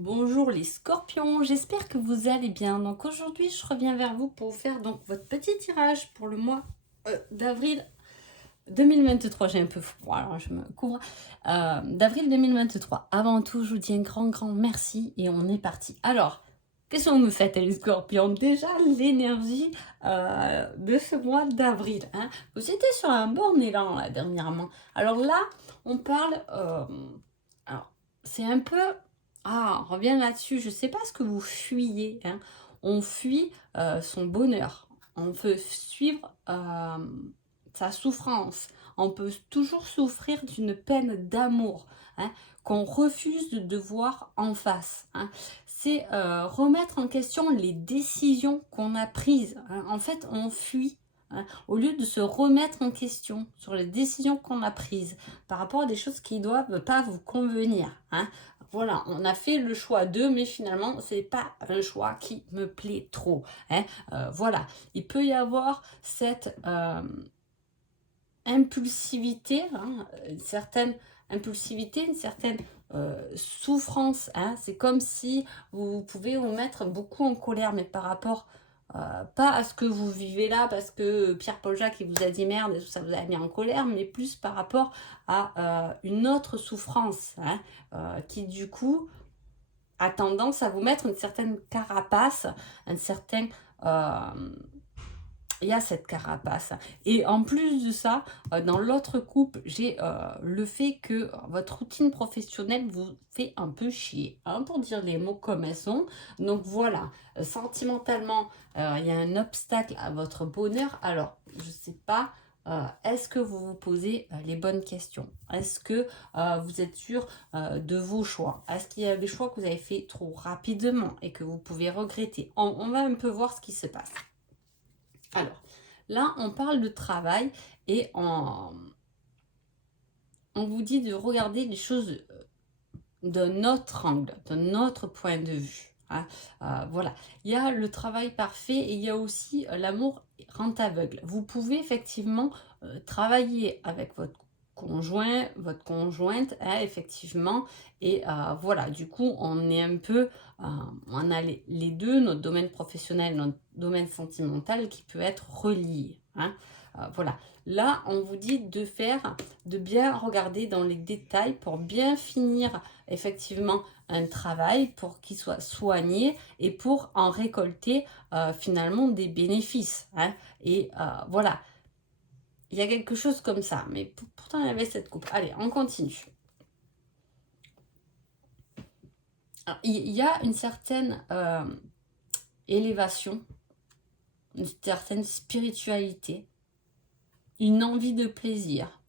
Bonjour les scorpions, j'espère que vous allez bien. Donc aujourd'hui, je reviens vers vous pour vous faire donc votre petit tirage pour le mois d'avril 2023. J'ai un peu froid, alors je me couvre. D'avril 2023. Avant tout, je vous dis un grand merci et on est parti. Alors, qu'est-ce que vous me faites les scorpions? Déjà, l'énergie de ce mois d'avril. Hein. Vous étiez sur un bon élan là, dernièrement. Alors là, on parle... alors, c'est un peu... Ah, on revient là-dessus. Je ne sais pas ce que vous fuyez. Hein. On fuit son bonheur. On peut suivre sa souffrance. On peut toujours souffrir d'une peine d'amour hein, qu'on refuse de voir en face. Hein. C'est remettre en question les décisions qu'on a prises. Hein. En fait, on fuit. Hein, au lieu de se remettre en question sur les décisions qu'on a prises par rapport à des choses qui ne doivent pas vous convenir. Hein. Voilà, on a fait le choix d'eux, mais finalement, c'est pas un choix qui me plaît trop. Hein. Voilà, il peut y avoir cette impulsivité, hein, une certaine impulsivité, une certaine souffrance. Hein. C'est comme si vous pouvez vous mettre beaucoup en colère, mais par rapport pas à ce que vous vivez là, parce que Pierre-Paul Jacques il vous a dit merde et tout ça vous a mis en colère, mais plus par rapport à une autre souffrance hein, qui du coup a tendance à vous mettre une certaine carapace, un certain... il y a cette carapace. Et en plus de ça, dans l'autre couple, j'ai le fait que votre routine professionnelle vous fait un peu chier, hein, pour dire les mots comme elles sont. Donc voilà, sentimentalement, il y a un obstacle à votre bonheur. Alors, je ne sais pas, est-ce que vous vous posez les bonnes questions? Est-ce que vous êtes sûr de vos choix? Est-ce qu'il y a des choix que vous avez fait trop rapidement et que vous pouvez regretter? On va un peu voir ce qui se passe. Alors, là, on parle de travail et on vous dit de regarder les choses d'un autre angle, d'un autre point de vue. Hein. Voilà, il y a le travail parfait et il y a aussi l'amour rend aveugle. Vous pouvez effectivement travailler avec votre conjoint, votre conjointe, hein, effectivement, et voilà, du coup, on est un peu, on a les deux, notre domaine professionnel, notre domaine sentimental qui peut être relié. Hein. Voilà, là, on vous dit de bien regarder dans les détails pour bien finir effectivement un travail pour qu'il soit soigné et pour en récolter finalement des bénéfices. Hein. Et voilà, il y a quelque chose comme ça, mais pourtant il y avait cette coupe. Allez, on continue. Alors, il y a une certaine élévation, une certaine spiritualité, une envie de plaisir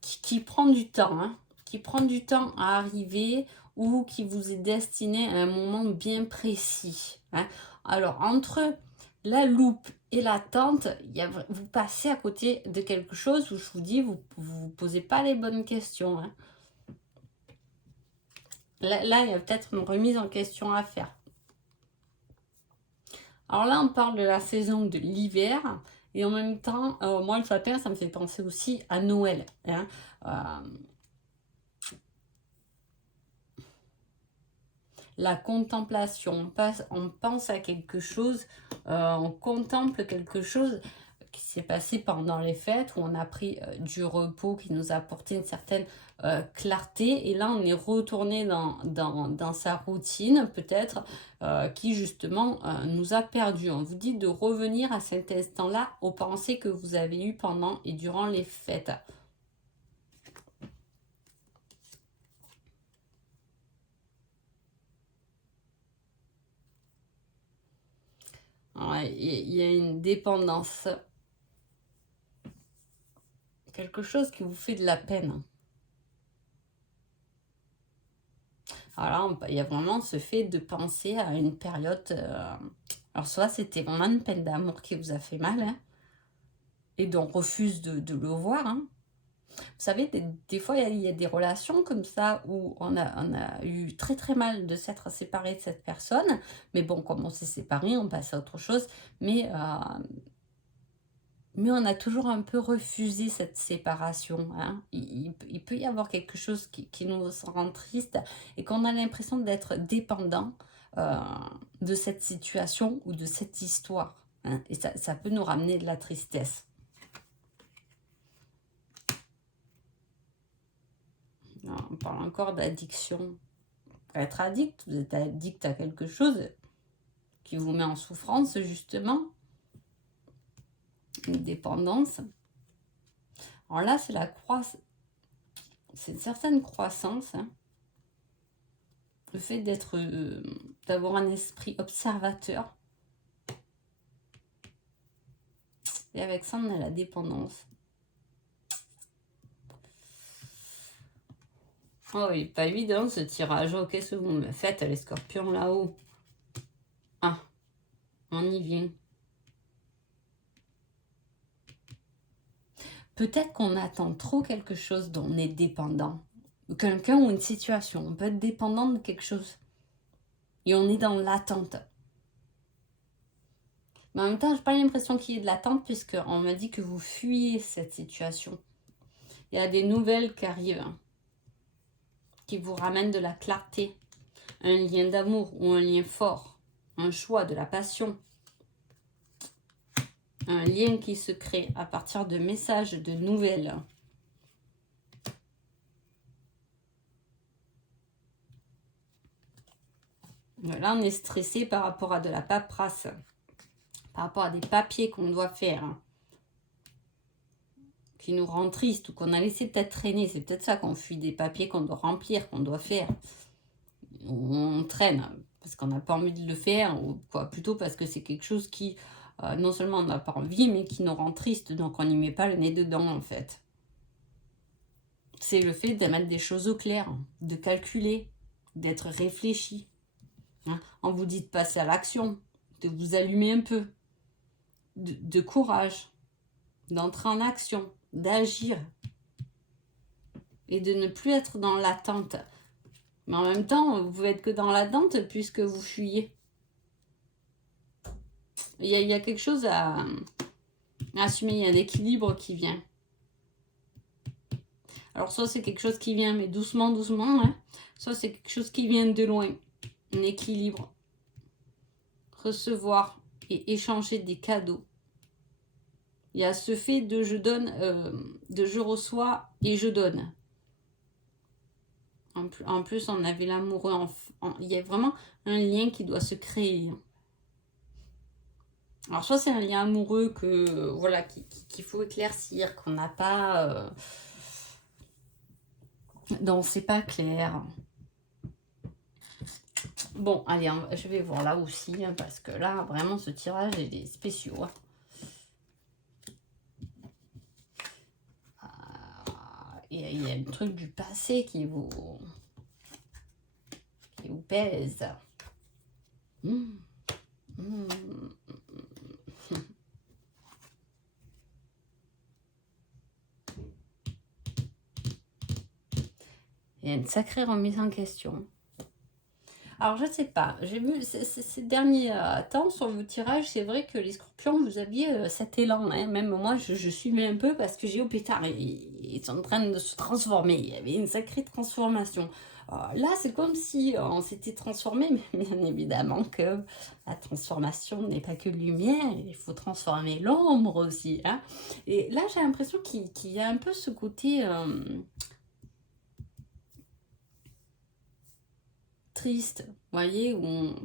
qui prend du temps, hein, qui prend du temps à arriver ou qui vous est destiné à un moment bien précis. Hein. Alors, entre la loupe et l'attente, vous passez à côté de quelque chose où je vous dis, vous ne vous posez pas les bonnes questions. Hein. Là, il y a peut-être une remise en question à faire. Alors là, on parle de la saison de l'hiver. Et en même temps, moi, le sapin, ça me fait penser aussi à Noël. Hein. La contemplation, on pense à quelque chose, on contemple quelque chose qui s'est passé pendant les fêtes, où on a pris du repos, qui nous a apporté une certaine clarté, et là on est retourné dans sa routine, peut-être, qui justement nous a perdu. On vous dit de revenir à cet instant-là aux pensées que vous avez eues pendant et durant les fêtes. Ouais, il y a une dépendance, quelque chose qui vous fait de la peine. Alors là, il y a vraiment ce fait de penser à une période. Alors, soit c'était vraiment une peine d'amour qui vous a fait mal, hein, et dont on refuse de le voir. Hein. Vous savez, des fois, il y a des relations comme ça où on a eu très mal de s'être séparé de cette personne. Mais bon, comme on s'est séparé, on passe à autre chose. Mais mais on a toujours un peu refusé cette séparation. Hein. Il peut y avoir quelque chose qui nous rend triste et qu'on a l'impression d'être dépendant euh, de cette situation ou de cette histoire. Hein. Et ça peut nous ramener de la tristesse. On parle encore d'addiction. Être addict, vous êtes addict à quelque chose qui vous met en souffrance, justement. Une dépendance. Alors là, c'est la croissance. C'est une certaine croissance. Hein. Le fait d'avoir un esprit observateur. Et avec ça, on a la dépendance. Oh, il n'est pas évident ce tirage. Oh, qu'est-ce que vous me faites, les scorpions là-haut? Ah, on y vient. Peut-être qu'on attend trop quelque chose dont on est dépendant. Quelqu'un ou une situation. On peut être dépendant de quelque chose. Et on est dans l'attente. Mais en même temps, je n'ai pas l'impression qu'il y ait de l'attente puisqu'on m'a dit que vous fuyez cette situation. Il y a des nouvelles qui arrivent, qui vous ramènent de la clarté, un lien d'amour ou un lien fort, un choix, de la passion, un lien qui se crée à partir de messages, de nouvelles. Là, on est stressé par rapport à de la paperasse, par rapport à des papiers qu'on doit faire, qui nous rend triste ou qu'on a laissé peut-être traîner. C'est peut-être ça qu'on fuit, des papiers qu'on doit remplir, qu'on doit faire. On traîne parce qu'on n'a pas envie de le faire, ou quoi, plutôt parce que c'est quelque chose qui, non seulement on n'a pas envie, mais qui nous rend triste, donc on n'y met pas le nez dedans en fait. C'est le fait de mettre des choses au clair, de calculer, d'être réfléchi. Hein. On vous dit de passer à l'action, de vous allumer un peu, de courage, d'entrer en action, d'agir et de ne plus être dans l'attente. Mais en même temps, vous n'êtes que dans l'attente puisque vous fuyez. Il y a quelque chose à assumer, il y a un équilibre qui vient. Alors soit c'est quelque chose qui vient, mais doucement, doucement, hein. Soit c'est quelque chose qui vient de loin. Un équilibre. Recevoir et échanger des cadeaux. Il y a ce fait de je donne, de je reçois et je donne. En plus, on avait l'amoureux. Il y a vraiment un lien qui doit se créer. Alors, soit c'est un lien amoureux que voilà qu'il faut éclaircir, qu'on n'a pas... non, c'est pas clair. Bon, allez, je vais voir là aussi, hein, parce que là, vraiment, ce tirage est spéciaux. Hein. Il y a un truc du passé qui vous pèse. Il y a une sacrée remise en question. Alors, je ne sais pas, j'ai vu ces derniers temps sur vos tirages, c'est vrai que les scorpions, vous aviez cet élan. Hein. Même moi, je suis un peu parce que j'ai au pétard. Ils sont en train de se transformer. Il y avait une sacrée transformation. Là, c'est comme si on s'était transformé, mais bien évidemment que la transformation n'est pas que lumière. Il faut transformer l'ombre aussi. Hein. Et là, j'ai l'impression qu'il y a un peu ce côté... triste, vous voyez, où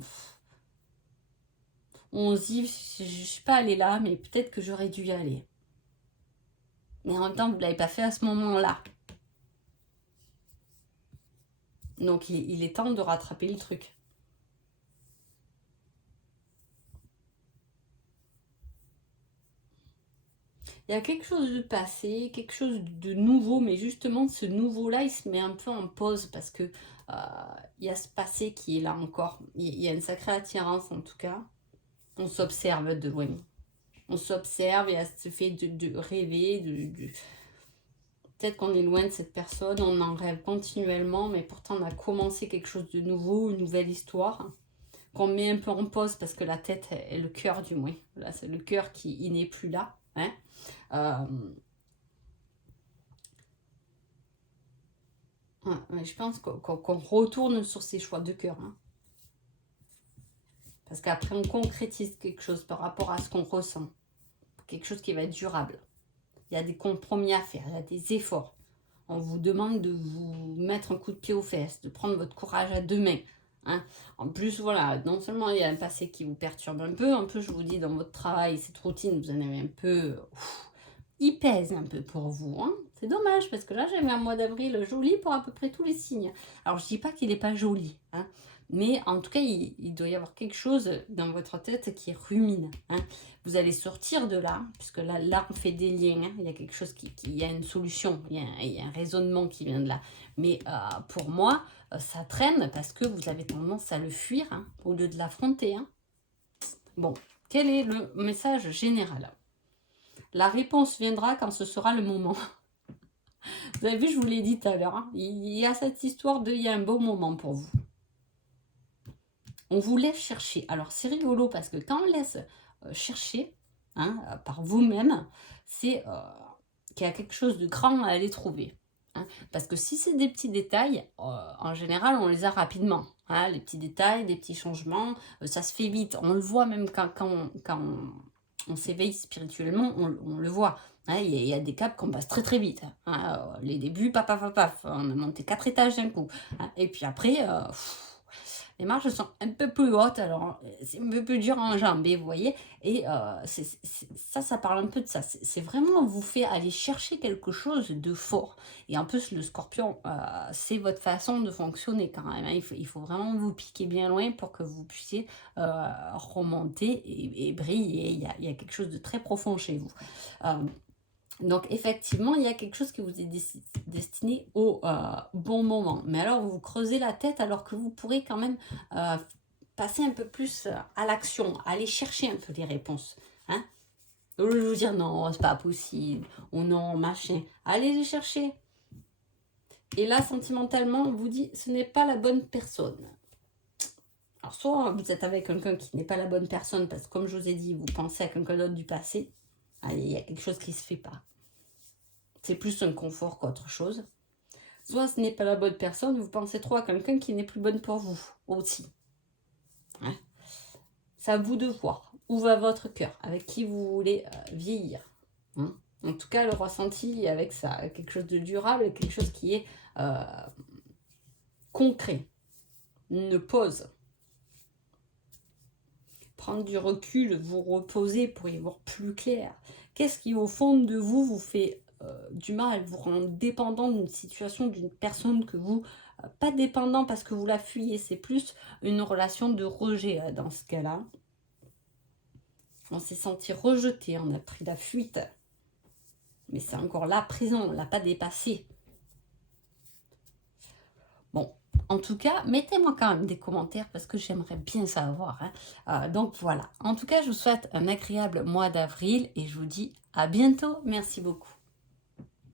on se dit, je ne suis pas allée là, mais peut-être que j'aurais dû y aller. Mais en même temps, vous ne l'avez pas fait à ce moment-là. Donc, il est temps de rattraper le truc. Il y a quelque chose de passé, quelque chose de nouveau, mais justement, ce nouveau-là, il se met un peu en pause parce que il y a ce passé qui est là encore. Il y a une sacrée attirance, en tout cas. On s'observe de loin. On s'observe, il y a ce fait de rêver, peut-être qu'on est loin de cette personne, on en rêve continuellement, mais pourtant on a commencé quelque chose de nouveau, une nouvelle histoire, qu'on met un peu en pause parce que la tête est le cœur du moins. Là, c'est le cœur qui n'est plus là. Hein. Euh, ouais, je pense qu'on retourne sur ces choix de cœur. Hein. Parce qu'après, on concrétise quelque chose par rapport à ce qu'on ressent. Quelque chose qui va être durable. Il y a des compromis à faire, il y a des efforts. On vous demande de vous mettre un coup de pied aux fesses, de prendre votre courage à deux mains. Hein. En plus, voilà, non seulement il y a un passé qui vous perturbe un peu, en plus, je vous dis, dans votre travail, cette routine, vous en avez un peu... il pèse un peu pour vous. Hein. C'est dommage, parce que là, j'avais un mois d'avril joli pour à peu près tous les signes. Alors, je dis pas qu'il n'est pas joli, hein, mais en tout cas, il doit y avoir quelque chose dans votre tête qui rumine. Hein. Vous allez sortir de là, puisque là on fait des liens. Hein. Il y a quelque chose il y a une solution, il y a un raisonnement qui vient de là. Mais pour moi, ça traîne parce que vous avez tendance à le fuir hein, au lieu de l'affronter. Hein. Bon, quel est le message général? La réponse viendra quand ce sera le moment. Vous avez vu, je vous l'ai dit tout à l'heure. Hein, il y a cette histoire de il y a un bon moment pour vous. On vous laisse chercher. Alors, c'est rigolo parce que quand on laisse chercher hein, par vous-même, c'est qu'il y a quelque chose de grand à aller trouver. Hein. Parce que si c'est des petits détails, en général, on les a rapidement. Hein, les petits détails, des petits changements, ça se fait vite. On le voit même quand on s'éveille spirituellement, on le voit. Hein, il y a des caps qu'on passe très très vite. Hein. Les débuts, paf, paf, paf, on a monté 4 étages d'un coup. Hein. Et puis après... les marches sont un peu plus hautes, alors c'est un peu plus dur à enjamber, vous voyez. Et ça parle un peu de ça. C'est vraiment vous fait aller chercher quelque chose de fort. Et en plus, le scorpion, c'est votre façon de fonctionner quand même. Hein. Il faut vraiment vous piquer bien loin pour que vous puissiez remonter et briller. Il y a quelque chose de très profond chez vous. Donc, effectivement, il y a quelque chose qui vous est destiné au bon moment. Mais alors, vous creusez la tête alors que vous pourrez quand même passer un peu plus à l'action, aller chercher un peu les réponses. Hein. Au lieu de vous dire non, c'est pas possible, ou non, machin. Allez les chercher. Et là, sentimentalement, on vous dit ce n'est pas la bonne personne. Alors, soit vous êtes avec quelqu'un qui n'est pas la bonne personne parce que, comme je vous ai dit, vous pensez à quelqu'un d'autre du passé. Il y a quelque chose qui ne se fait pas. C'est plus un confort qu'autre chose. Soit ce n'est pas la bonne personne, vous pensez trop à quelqu'un qui n'est plus bonne pour vous aussi. Hein. C'est à vous de voir où va votre cœur, avec qui vous voulez vieillir. Hein. En tout cas, le ressenti avec ça, quelque chose de durable, quelque chose qui est concret. Une pause. Prendre du recul, vous reposer pour y voir plus clair. Qu'est-ce qui, au fond de vous, vous fait du mal, vous rend dépendant d'une situation, d'une personne que vous... pas dépendant parce que vous la fuyez, c'est plus une relation de rejet dans ce cas-là. On s'est senti rejeté, on a pris la fuite. Mais c'est encore là, présent, on ne l'a pas dépassé. Bon, en tout cas, mettez-moi quand même des commentaires parce que j'aimerais bien savoir. Hein. Donc voilà, en tout cas, je vous souhaite un agréable mois d'avril et je vous dis à bientôt. Merci beaucoup.